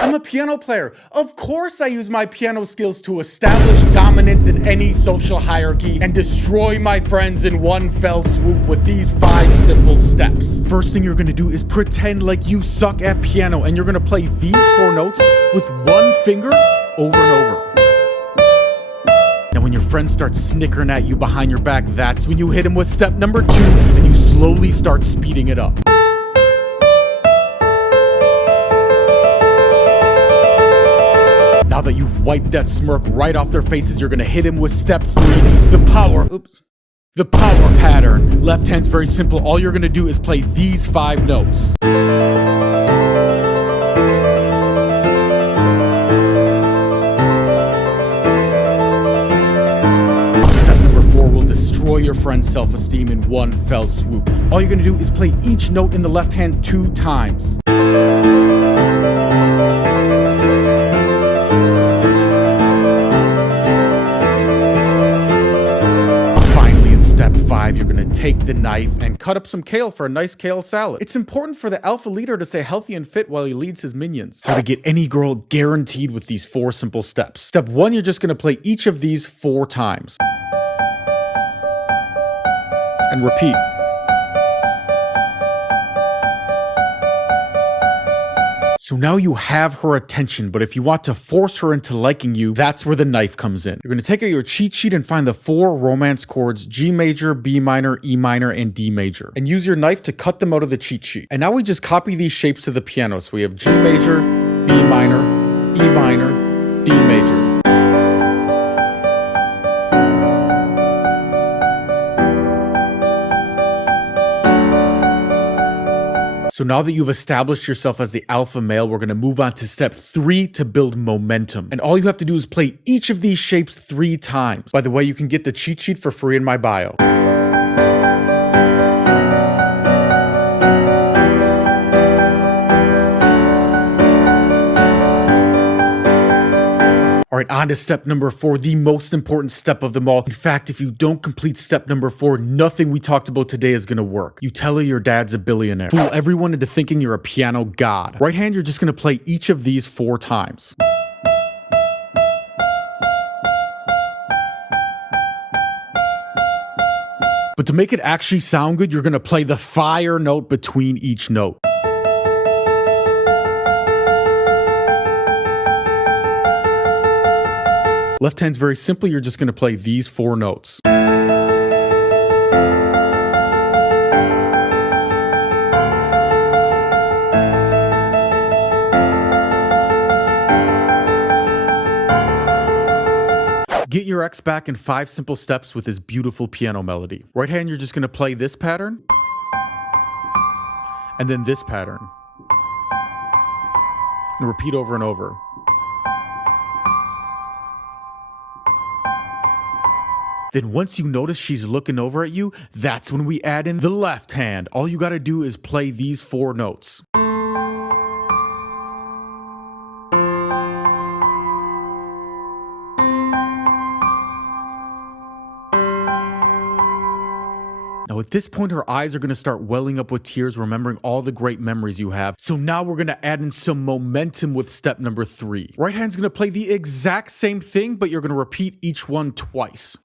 I'm a piano player. Of course I use my piano skills to establish dominance in any social hierarchy and destroy my friends in one fell swoop with these 5 simple steps. First thing you're gonna do is pretend like you suck at piano and you're gonna play these 4 notes with one finger over and over. Now when your friend starts snickering at you behind your back, that's when you hit him with step number 2 and you slowly start speeding it up. Now that you've wiped that smirk right off their faces, you're gonna hit him with step 3, the power pattern. Left hand's very simple. All you're gonna do is play these 5 notes. Step number 4 will destroy your friend's self-esteem in one fell swoop. All you're gonna do is play each note in the left hand 2 times. You're gonna take the knife and cut up some kale for a nice kale salad. It's important for the alpha leader to stay healthy and fit while he leads his minions. How to get any girl guaranteed with these 4 simple steps. Step 1, you're just gonna play each of these 4 times. And repeat. So now you have her attention, but if you want to force her into liking you, that's where the knife comes in. You're going to take out your cheat sheet and find the 4 romance chords, G major, B minor, E minor, and D major. And use your knife to cut them out of the cheat sheet. And now we just copy these shapes to the piano. So we have G major, B minor, E minor, D major. So now that you've established yourself as the alpha male, we're going to move on to step 3 to build momentum. And all you have to do is play each of these shapes 3 times. By the way, you can get the cheat sheet for free in my bio. All right, on to step number 4, the most important step of them all. In fact, if you don't complete step number 4, nothing we talked about today is gonna work. You tell her your dad's a billionaire. Fool everyone into thinking you're a piano god. Right hand, you're just gonna play each of these 4 times. But to make it actually sound good, you're gonna play the fire note between each note. Left hand's very simple, you're just gonna play these 4 notes. Get your ex back in 5 simple steps with this beautiful piano melody. Right hand, you're just gonna play this pattern, and then this pattern, and repeat over and over. Then once you notice she's looking over at you, that's when we add in the left hand. All you gotta do is play these 4 notes. Now at this point, her eyes are gonna start welling up with tears, remembering all the great memories you have. So now we're gonna add in some momentum with step number 3. Right hand's gonna play the exact same thing, but you're gonna repeat each one twice.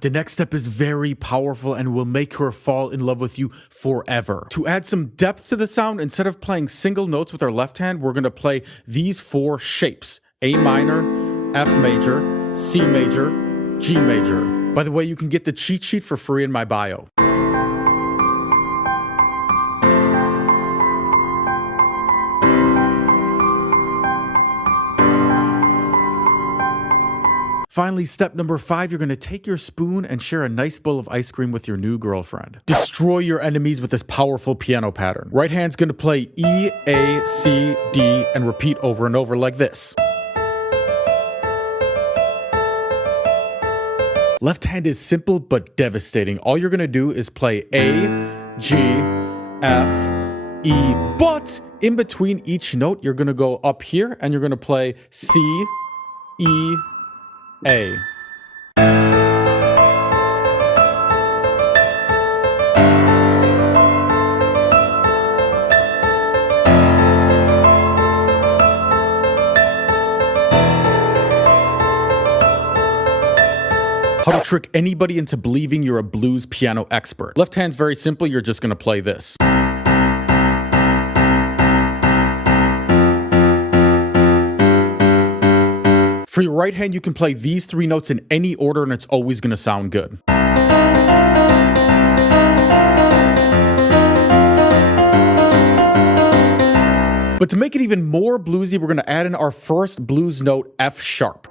The next step is very powerful and will make her fall in love with you forever. To add some depth to the sound, instead of playing single notes with our left hand, we're going to play these 4 shapes: A minor, F major, C major, G major. By the way, you can get the cheat sheet for free in my bio. Finally, step number 5, you're going to take your spoon and share a nice bowl of ice cream with your new girlfriend. Destroy your enemies with this powerful piano pattern. Right hand's going to play E, A, C, D, and repeat over and over like this. Left hand is simple but devastating. All you're going to do is play A, G, F, E, but in between each note, you're going to go up here and you're going to play C, E, A. How to trick anybody into believing you're a blues piano expert. Left hand's very simple, you're just gonna play this. For your right hand, you can play these three notes in any order and it's always gonna sound good. But to make it even more bluesy, we're gonna add in our first blues note, F sharp.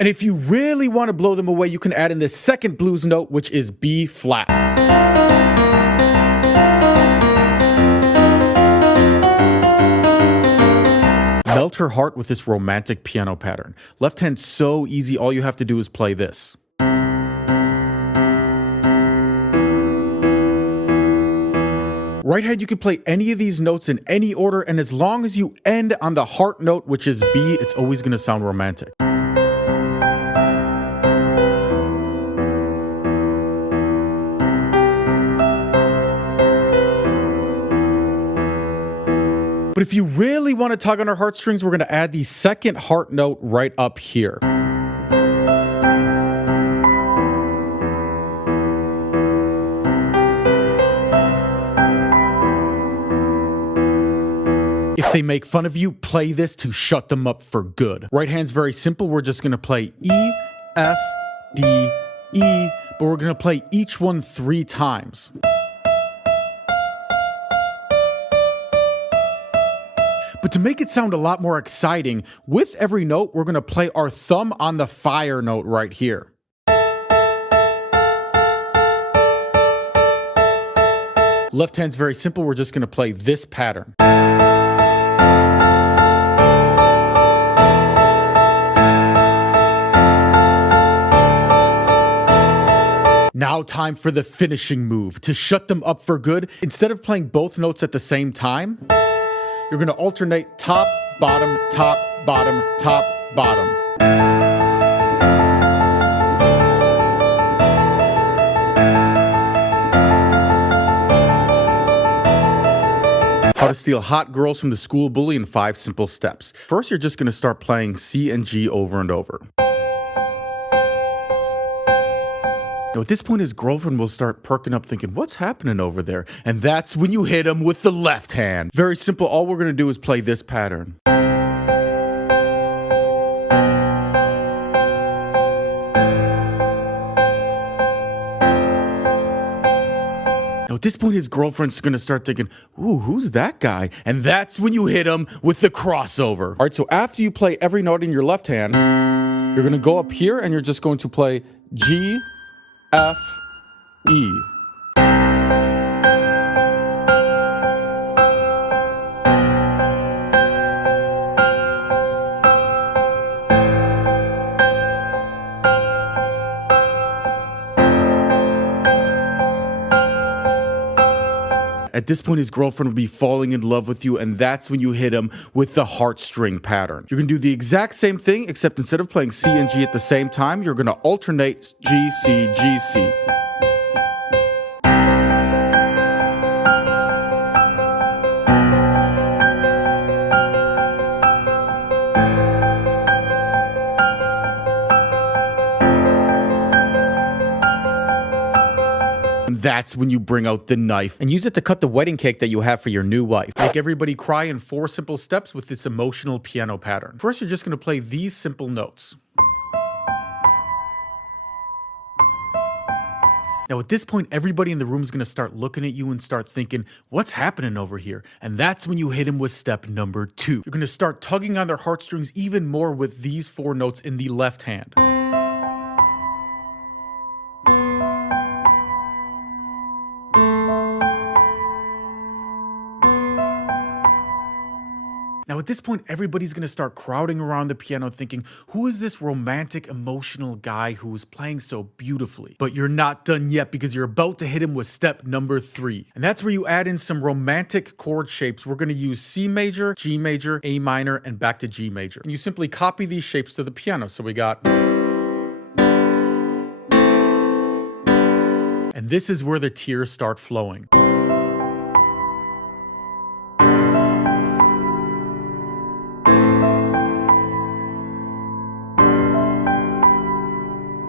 And if you really want to blow them away, you can add in the second blues note, which is B flat. Melt her heart with this romantic piano pattern. Left hand so easy, all you have to do is play this. Right hand, you can play any of these notes in any order, and as long as you end on the heart note, which is B, it's always gonna sound romantic. But if you really want to tug on our heartstrings, we're going to add the second heart note right up here. If they make fun of you, play this to shut them up for good. Right hand's very simple. We're just going to play E, F, D, E, but we're going to play each one 3 times. But to make it sound a lot more exciting, with every note, we're going to play our thumb on the fire note right here. Left hand's very simple. We're just going to play this pattern. Now time for the finishing move. To shut them up for good, instead of playing both notes at the same time, you're going to alternate top, bottom, top, bottom, top, bottom. How to steal hot girls from the school bully in 5 simple steps. First, you're just going to start playing C and G over and over. Now, at this point, his girlfriend will start perking up thinking, what's happening over there? And that's when you hit him with the left hand. Very simple. All we're going to do is play this pattern. Now, at this point, his girlfriend's going to start thinking, ooh, who's that guy? And that's when you hit him with the crossover. All right, so after you play every note in your left hand, you're going to go up here and you're just going to play G, F, E. At this point, his girlfriend will be falling in love with you, and that's when you hit him with the heartstring pattern. You're gonna do the exact same thing, except instead of playing C and G at the same time, you're gonna alternate G, C, G, C. That's when you bring out the knife and use it to cut the wedding cake that you have for your new wife. Make everybody cry in 4 simple steps with this emotional piano pattern. First, you're just going to play these simple notes. Now, at this point, everybody in the room is going to start looking at you and start thinking, what's happening over here? And that's when you hit him with step number 2. You're going to start tugging on their heartstrings even more with these 4 notes in the left hand. Now, at this point, everybody's going to start crowding around the piano thinking, who is this romantic, emotional guy who is playing so beautifully? But you're not done yet because you're about to hit him with step number 3. And that's where you add in some romantic chord shapes. We're going to use C major, G major, A minor, and back to G major. And you simply copy these shapes to the piano. So we got... And this is where the tears start flowing.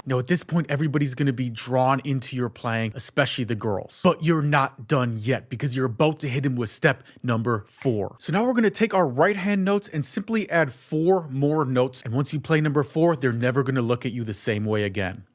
Now, at this point, everybody's gonna be drawn into your playing, especially the girls. But you're not done yet because you're about to hit him with step number 4. So now we're gonna take our right hand notes and simply add 4 more notes. And once you play number 4, they're never gonna look at you the same way again.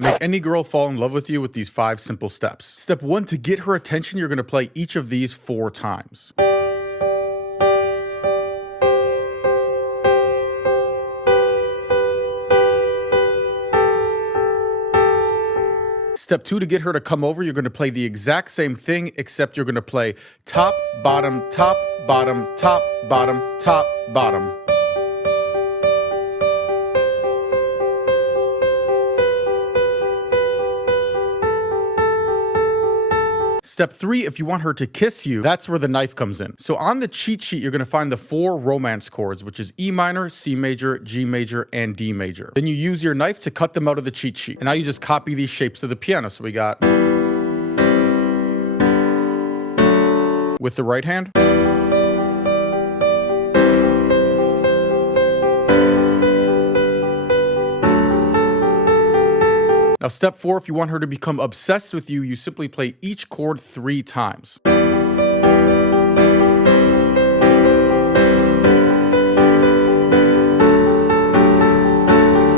Make any girl fall in love with you with these 5 simple steps. Step 1, to get her attention, you're gonna play each of these 4 times. Step 2, to get her to come over, you're gonna play the exact same thing, except you're gonna play top, bottom, top, bottom, top, bottom, top, bottom. Step 3, if you want her to kiss you, that's where the knife comes in. So on the cheat sheet, you're gonna find the 4 romance chords, which is E minor, C major, G major, and D major. Then you use your knife to cut them out of the cheat sheet. And now you just copy these shapes to the piano. So we got with the right hand. Now, step 4, if you want her to become obsessed with you, you simply play each chord 3 times.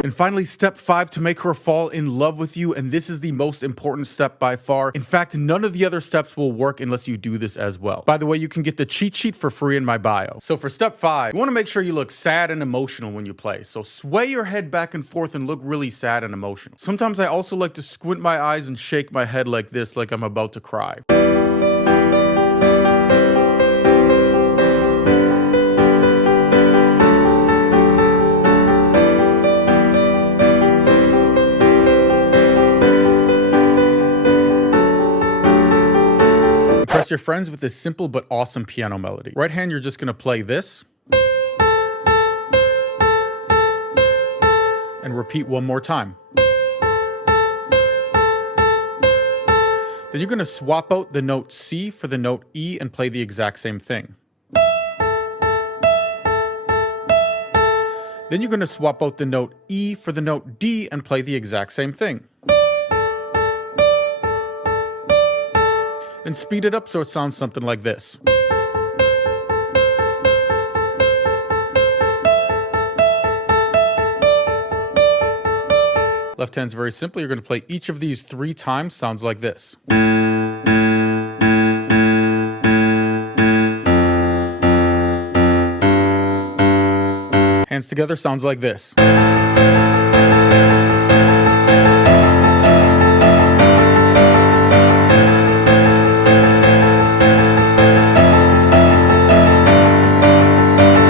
And finally, step 5, to make her fall in love with you, and this is the most important step by far. In fact, none of the other steps will work unless you do this as well. By the way, you can get the cheat sheet for free in my bio. So for step 5, you want to make sure you look sad and emotional when you play. So sway your head back and forth and look really sad and emotional. Sometimes I also like to squint my eyes and shake my head like this, like I'm about to cry. Impress your friends with this simple but awesome piano melody. Right hand, you're just gonna play this. And repeat one more time. Then you're gonna swap out the note C for the note E and play the exact same thing. Then you're gonna swap out the note E for the note D and play the exact same thing. Then speed it up so it sounds something like this. Left hand's very simple. You're going to play each of these 3 times. Sounds like this. Hands together sounds like this.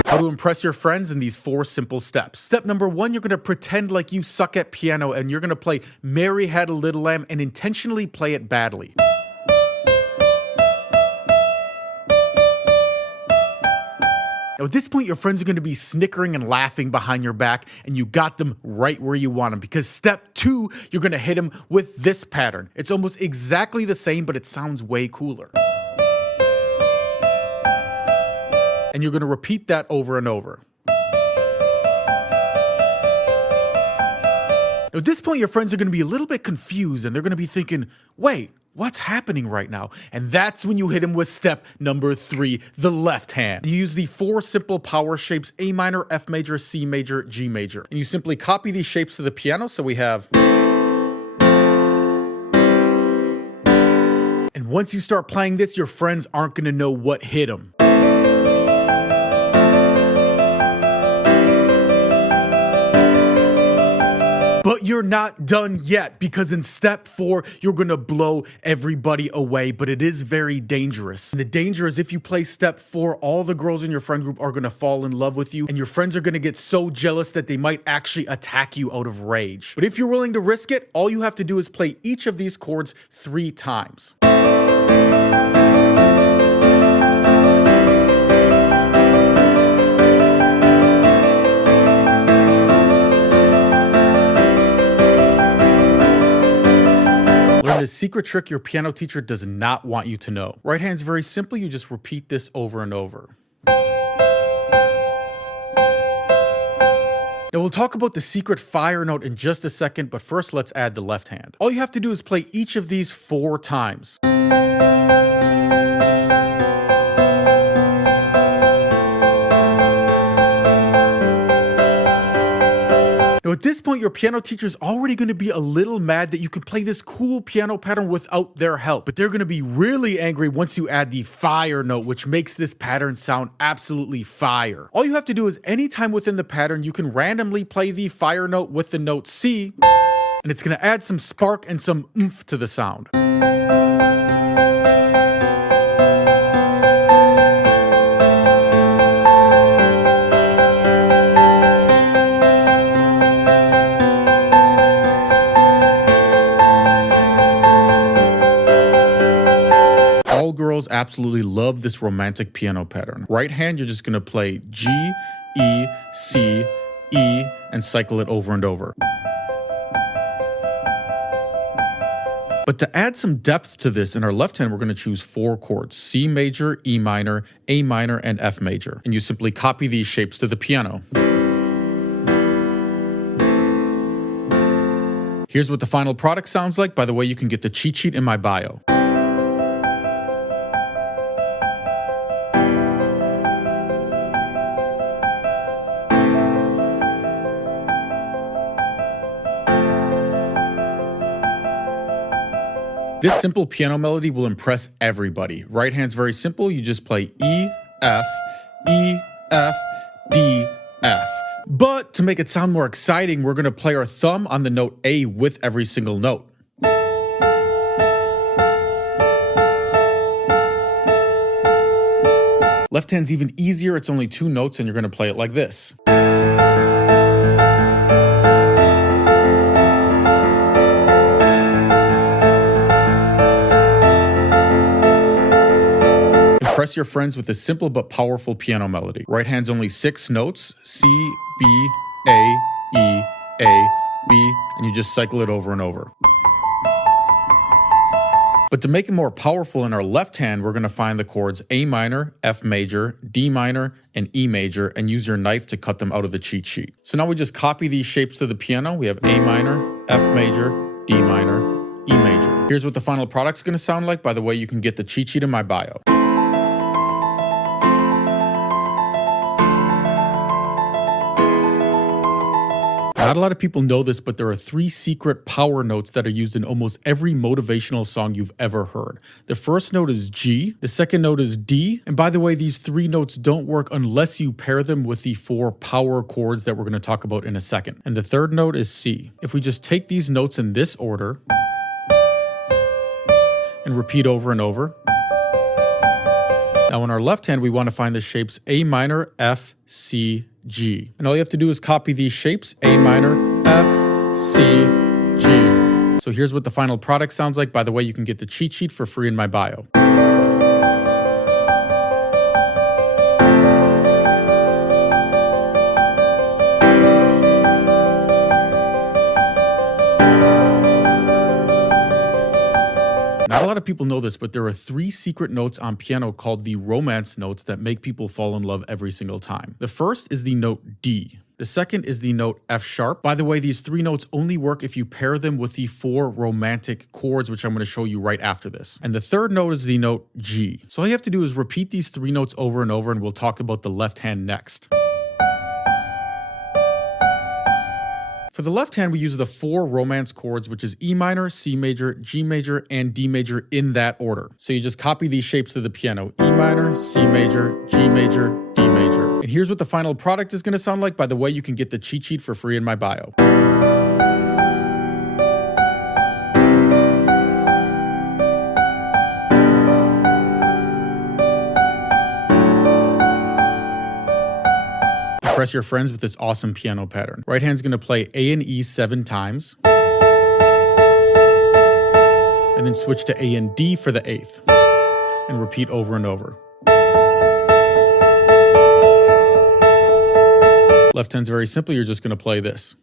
How to impress your friends in these 4 simple steps. Step number 1, you're gonna pretend like you suck at piano and you're gonna play Mary Had a Little Lamb and intentionally play it badly. Now at this point, your friends are gonna be snickering and laughing behind your back, and you got them right where you want them, because step 2, you're gonna hit them with this pattern. It's almost exactly the same, but it sounds way cooler. And you're gonna repeat that over and over. Now, at this point, your friends are gonna be a little bit confused and they're gonna be thinking, wait, what's happening right now? And that's when you hit them with step number 3, the left hand. You use the 4 simple power shapes, A minor, F major, C major, G major. And you simply copy these shapes to the piano. So we have. And once you start playing this, your friends aren't gonna know what hit them. But you're not done yet, because in step 4, you're gonna blow everybody away, but it is very dangerous. And the danger is if you play step 4, all the girls in your friend group are gonna fall in love with you, and your friends are gonna get so jealous that they might actually attack you out of rage. But if you're willing to risk it, all you have to do is play each of these chords 3 times. secret trick your piano teacher does not want you to know. Right hand's very simple, you just repeat this over and over. Now we'll talk about the secret fire note in just a second, but first let's add the left hand. All you have to do is play each of these 4 times. Now at this point, your piano teacher is already going to be a little mad that you can play this cool piano pattern without their help, but they're going to be really angry once you add the fire note, which makes this pattern sound absolutely fire. All you have to do is anytime within the pattern, you can randomly play the fire note with the note C, and it's going to add some spark and some oomph to the sound. All girls absolutely love this romantic piano pattern. Right hand, you're just gonna play G, E, C, E, and cycle it over and over. But to add some depth to this, in our left hand, we're gonna choose 4 chords: C major, E minor, A minor, and F major. And you simply copy these shapes to the piano. Here's what the final product sounds like. By the way, you can get the cheat sheet in my bio. This simple piano melody will impress everybody. Right hand's very simple. You just play E, F, D, F. But to make it sound more exciting, we're gonna play our thumb on the note A with every single note. Left hand's even easier. It's only 2 notes and you're gonna play it like this. Impress your friends with a simple but powerful piano melody. Right hand's only 6 notes: C, B, A, E, A, B, and you just cycle it over and over. But to make it more powerful in our left hand, we're gonna find the chords A minor, F major, D minor, and E major, and use your knife to cut them out of the cheat sheet. So now we just copy these shapes to the piano. We have A minor, F major, D minor, E major. Here's what the final product's gonna sound like. By the way, you can get the cheat sheet in my bio. Not a lot of people know this, but there are 3 secret power notes that are used in almost every motivational song you've ever heard. The first note is G, the second note is D, and by the way, these 3 notes don't work unless you pair them with the 4 power chords that we're going to talk about in a second. And the third note is C. If we just take these notes in this order and repeat over and over. Now in our left hand, we want to find the shapes A minor, F, C, G. And all you have to do is copy these shapes: A minor, F, C, G. So here's what the final product sounds like. By the way, you can get the cheat sheet for free in my bio. Not a lot of people know this, but there are 3 secret notes on piano called the romance notes that make people fall in love every single time. The first is the note D. The second is the note F sharp. By the way, these 3 notes only work if you pair them with the 4 romantic chords, which I'm going to show you right after this. And the third note is the note G. So all you have to do is repeat these 3 notes over and over, and we'll talk about the left hand next. For the left hand, we use the 4 romance chords, which is E minor, C major, G major, and D major in that order. So you just copy these shapes to the piano: E minor, C major, G major, D major. And here's what the final product is going to sound like. By the way, you can get the cheat sheet for free in my bio. Impress your friends with this awesome piano pattern. Right hand's gonna play A and E 7 times. And then switch to A and D for the 8th. And repeat over and over. Left hand's very simple, you're just gonna play this.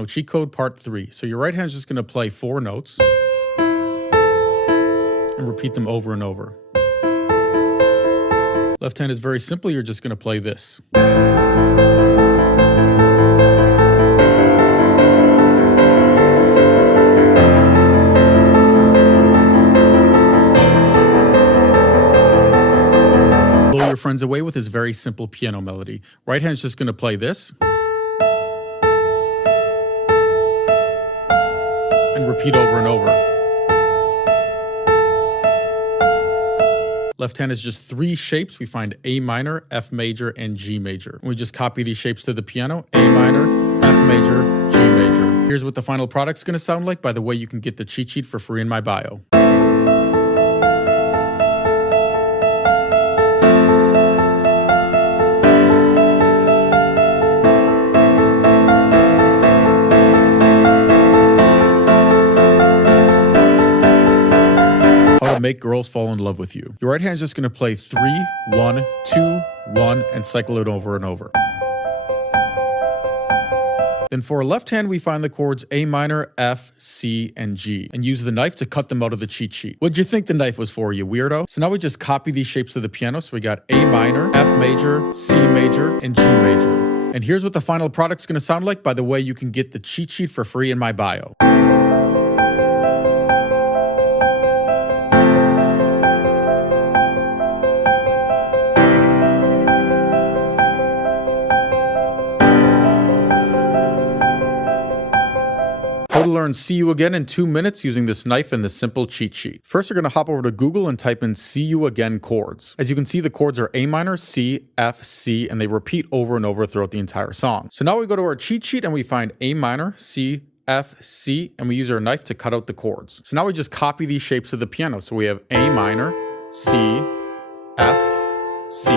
Piano cheat code part 3. So your right hand is just going to play 4 notes and repeat them over and over. Left hand is very simple. You're just going to play this. Blow your friends away with this very simple piano melody. Right hand's just going to play this and repeat over and over. Left hand is just 3 shapes. We find A minor, F major, and G major. And we just copy these shapes to the piano. A minor, F major, G major. Here's what the final product's gonna sound like. By the way, you can get the cheat sheet for free in my bio. Make girls fall in love with you. Your right hand is just going to play 3, 1, 2, 1, and cycle it over and over. Then for a left hand, we find the chords A minor, F, C, and G, and use the knife to cut them out of the cheat sheet. What'd you think the knife was for, you weirdo? So now we just copy these shapes to the piano. So we got A minor, F major, C major, and G major. And here's what the final product's going to sound like. By the way, you can get the cheat sheet for free in my bio. How to learn See You Again in 2 minutes using this knife and this simple cheat sheet. First, you're going to hop over to Google and type in See You Again chords. As you can see, the chords are A minor, C, F, C, and they repeat over and over throughout the entire song. So now we go to our cheat sheet and we find A minor, C, F, C, and we use our knife to cut out the chords. So now we just copy these shapes to the piano. So we have A minor, C, F, C.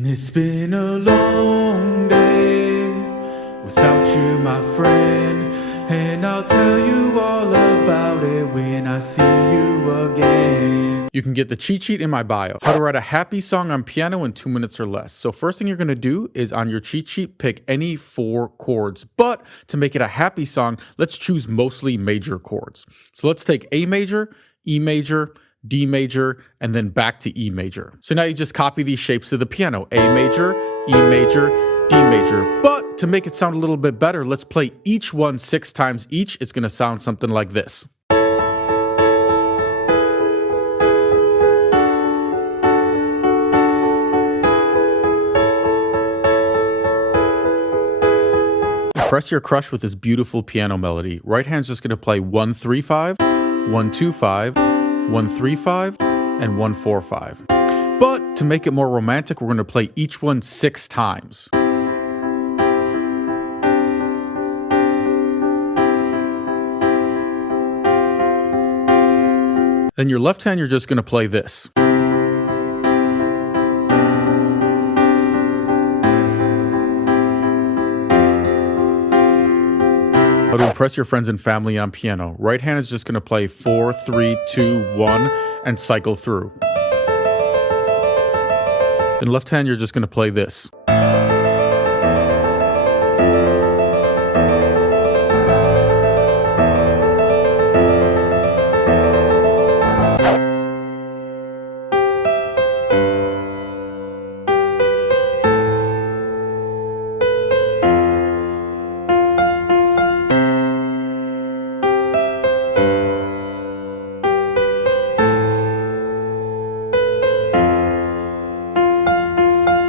It's been a long day without you, my friend. And I'll tell you all about it when I see you again. You can get the cheat sheet in my bio. How to write a happy song on piano in 2 minutes or less. So first thing you're going to do is on your cheat sheet, pick any 4 chords. But to make it a happy song, let's choose mostly major chords. So let's take A major, E major, D major, and then back to E major. So now you just copy these shapes to the piano. A major, E major, D major. But to make it sound a little bit better, let's play each one 6 times each. It's going to sound something like this. Impress your crush with this beautiful piano melody. Right hand's just going to play 1, 3, 5, 1, 2, 5, 1, 3, 5, and 1, 4, 5. But to make it more romantic, we're going to play each one 6 times. Then your left hand, you're just going to play this. How to impress your friends and family on piano. Right hand is just going to play 4, 3, 2, 1, and cycle through. Then left hand, you're just going to play this.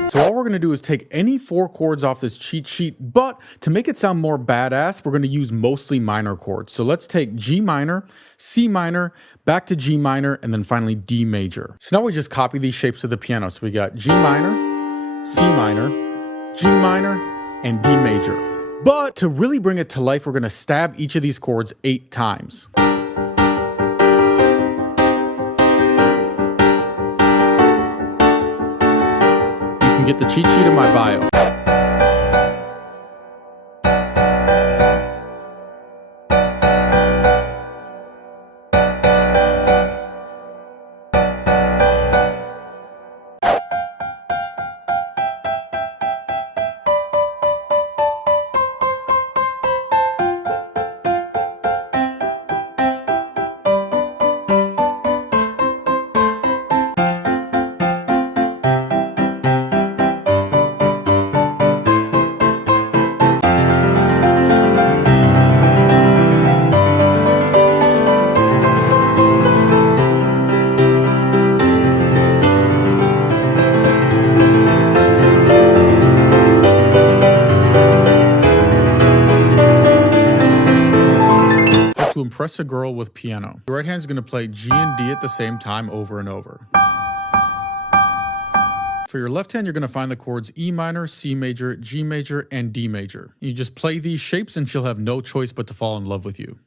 So all we're going to do is take any 4 chords off this cheat sheet, but to make it sound more badass, we're going to use mostly minor chords. So let's take G minor, C minor, back to G minor, and then finally D major. So now we just copy these shapes to the piano. So we got G minor, C minor, G minor, and D major. But to really bring it to life, we're going to stab each of these chords 8 times. Get the cheat sheet in my bio. impress a girl with piano, your right hand is going to play G and D at the same time over and over. For your left hand, you're going to find the chords E minor, C major, G major, and D major. You just play these shapes and she'll have no choice but to fall in love with you.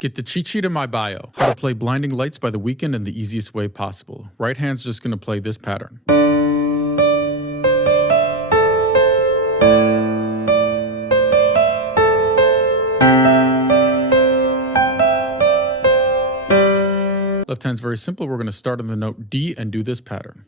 Get the cheat sheet in my bio. How to play Blinding Lights by The Weeknd in the easiest way possible. Right hand's just going to play this pattern. Left hand's very simple. We're going to start on the note D and do this pattern.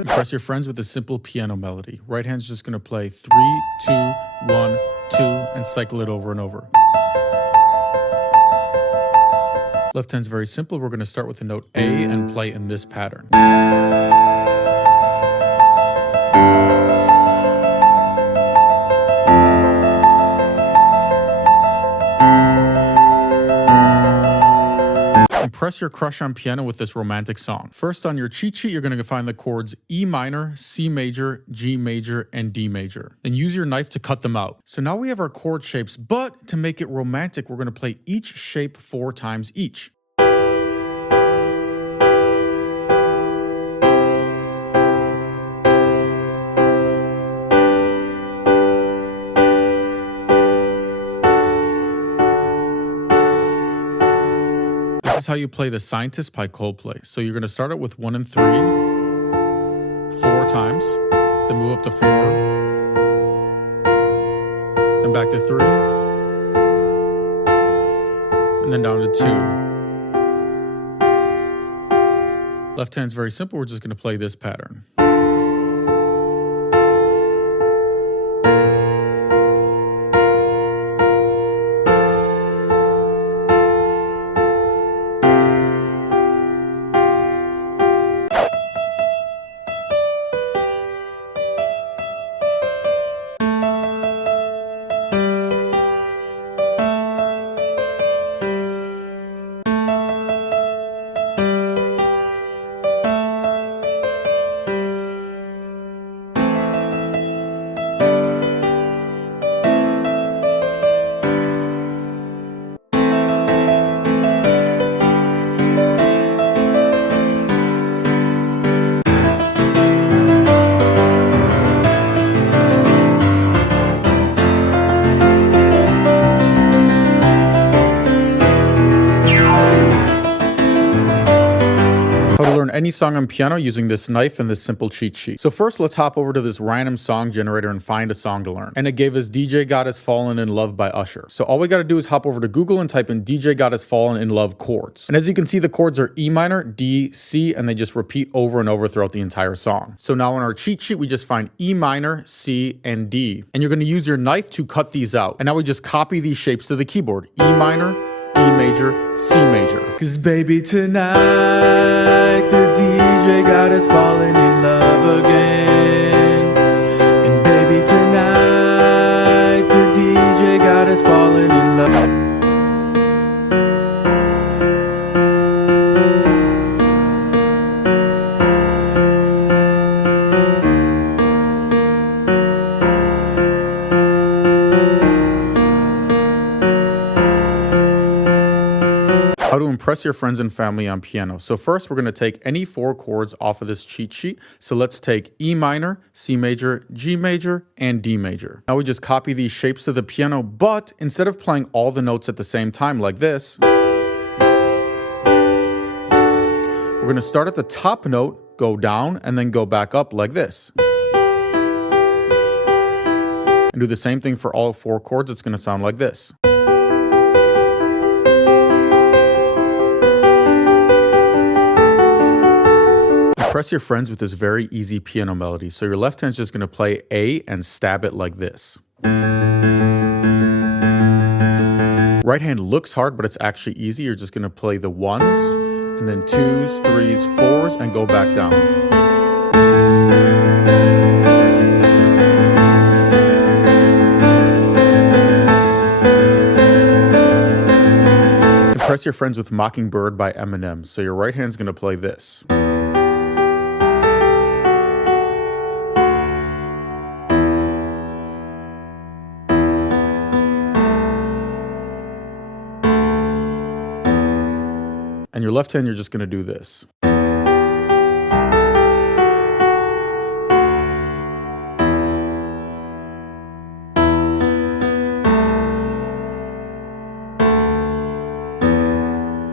Impress your friends with a simple piano melody. Right hand's just going to play 3, 2, 1, 2, and cycle it over and over. Left hand's very simple. We're going to start with the note A and play in this pattern. Impress your crush on piano with this romantic song. First, on your cheat sheet, you're going to find the chords E minor, C major, G major, and D major. Then use your knife to cut them out. So now we have our chord shapes, but to make it romantic, we're going to play each shape 4 times each. This is how you play The Scientist by Coldplay. So you're going to start it with 1 and 3, 4 times, then move up to 4, then back to 3, and then down to 2. Left hand's very simple. We're just going to play this pattern. Any song on piano using this knife and this simple cheat sheet. So first, let's hop over to this random song generator and find a song to learn. And it gave us DJ Got Us Fallen in Love by Usher. So all we got to do is hop over to Google and type in DJ Got Us Fallen in Love chords. And as you can see, the chords are E minor, D, C, and they just repeat over and over throughout the entire song. So now in our cheat sheet, we just find E minor, C, and D. And you're going to use your knife to cut these out. And now we just copy these shapes to the keyboard. E minor, E major, C major. Cause baby, tonight the DJ got us falling in love again. And baby, tonight the DJ got us falling in love. How to impress your friends and family on piano. So first, we're going to take any 4 chords off of this cheat sheet. So let's take E minor, C major, G major, and D major. Now we just copy these shapes to the piano, but instead of playing all the notes at the same time like this, we're going to start at the top note, go down, and then go back up like this. And do the same thing for all 4 chords. It's going to sound like this. Impress your friends with this very easy piano melody. So your left hand's just going to play A and stab it like this. Right hand looks hard, but it's actually easy. You're just going to play the 1s, and then 2s, 3s, 4s, and go back down. You're Friends with Mockingbird by Eminem. So your right hand's gonna play this. And your left hand, you're just gonna do this.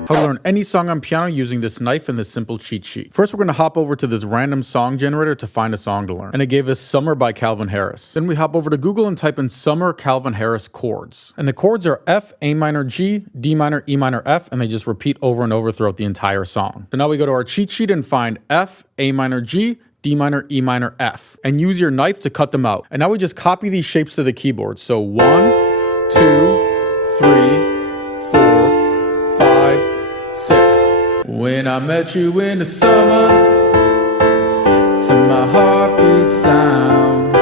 How to learn any song on piano using this knife and this simple cheat sheet. First, we're going to hop over to this random song generator to find a song to learn. And it gave us Summer by Calvin Harris. Then we hop over to Google and type in Summer Calvin Harris chords. And the chords are F, A minor, G, D minor, E minor, F, and they just repeat over and over throughout the entire song. So now we go to our cheat sheet and find F, A minor, G, D minor, E minor, F, and use your knife to cut them out. And now we just copy these shapes to the keyboard. So 1, 2, 3, 4, 5, 6. When I met you in the summer, to my heartbeat sound,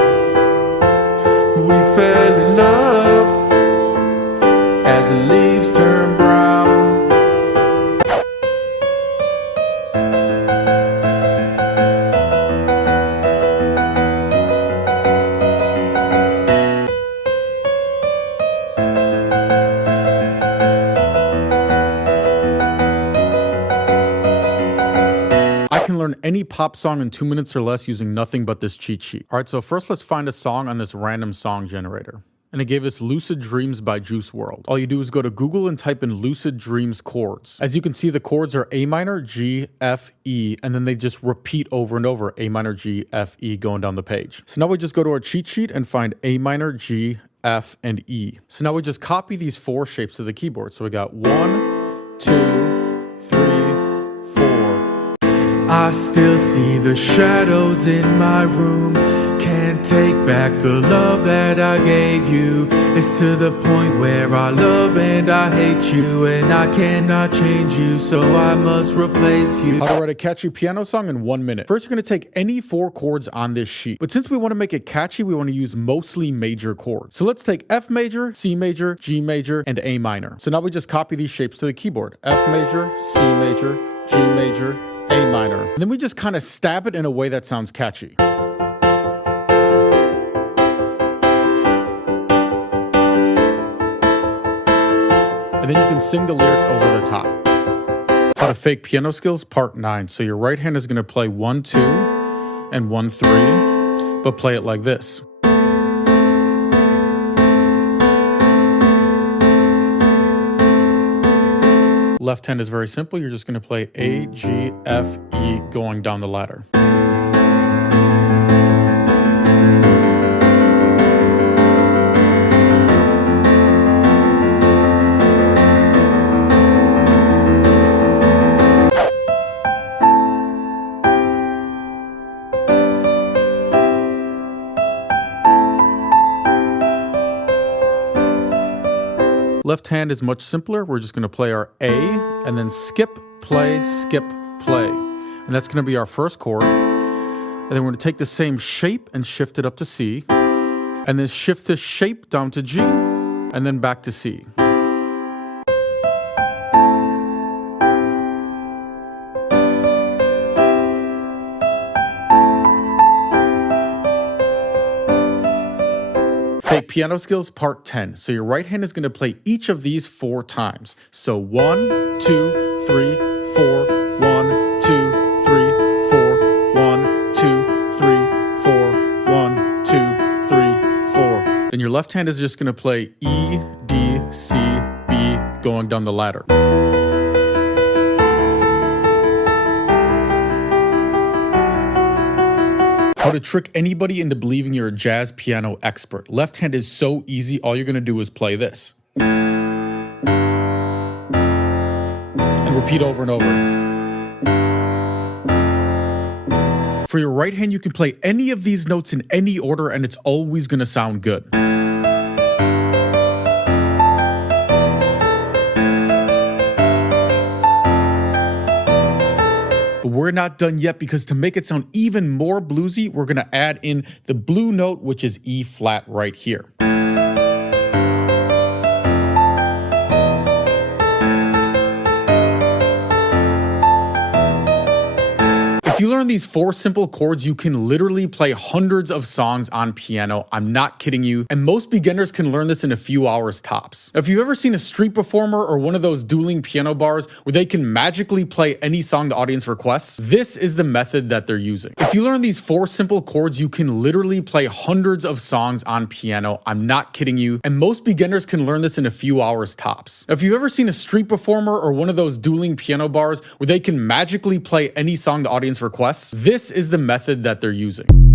we fell in love as the leaves turn brown. I can learn any pop song in 2 minutes or less using nothing but this cheat sheet. All right, so first let's find a song on this random song generator. And it gave us Lucid Dreams by Juice WRLD. All you do is go to Google and type in Lucid Dreams chords. As you can see, the chords are A minor, G, F, E, and then they just repeat over and over, A minor, G, F, E, going down the page. So now we just go to our cheat sheet and find A minor, G, F, and E. So now we just copy these 4 shapes to the keyboard. So we got 1, 2, 3, 4. I still see the shadows in my room. Can't take back the love that I gave you. It's to the point where I love and I hate you, and I cannot change you, so I must replace you. How to write a catchy piano song in 1 minute. First, you're going to take any 4 chords on this sheet. But since we want to make it catchy, we want to use mostly major chords. So let's take F major, C major, G major, and A minor. So now we just copy these shapes to the keyboard. F major, C major, G major, A minor. And then we just kind of stab it in a way that sounds catchy. And then you can sing the lyrics over the top. How to fake piano skills, part 9. So your right hand is going to play 1, 2, and 1, 3, but play it like this. Left hand is very simple. You're just going to play A, G, F, E, going down the ladder. Left hand is much simpler. We're just going to play our A and then skip, play, and that's going to be our first chord. And then we're going to take the same shape and shift it up to C, and then shift this shape down to G, and then back to C. Fake piano skills, part 10. So your right hand is going to play each of these 4 times. So 1, 2, 3, 4, 1, 2, 3, 4, 1, 2, 3, 4, 1, 2, 3, 4. Then your left hand is just going to play E, D, C, B, going down the ladder. How to trick anybody into believing you're a jazz piano expert. Left hand is so easy. All you're going to do is play this. And repeat over and over. For your right hand, you can play any of these notes in any order and it's always going to sound good. But we're not done yet, because to make it sound even more bluesy, we're going to add in the blue note, which is E flat right here. you learn these 4 simple chords, you can literally play hundreds of songs on piano. I'm not kidding you. And most beginners can learn this in a few hours tops. If you've ever seen a street performer or one of those dueling piano bars where they can magically play any song the audience requests, this is the method that they're using. If you learn these 4 simple chords, you can literally play hundreds of songs on piano. I'm not kidding you. And most beginners can learn this in a few hours tops. If you've ever seen a street performer or one of those dueling piano bars where they can magically play any song the audience requests, this is the method that they're using.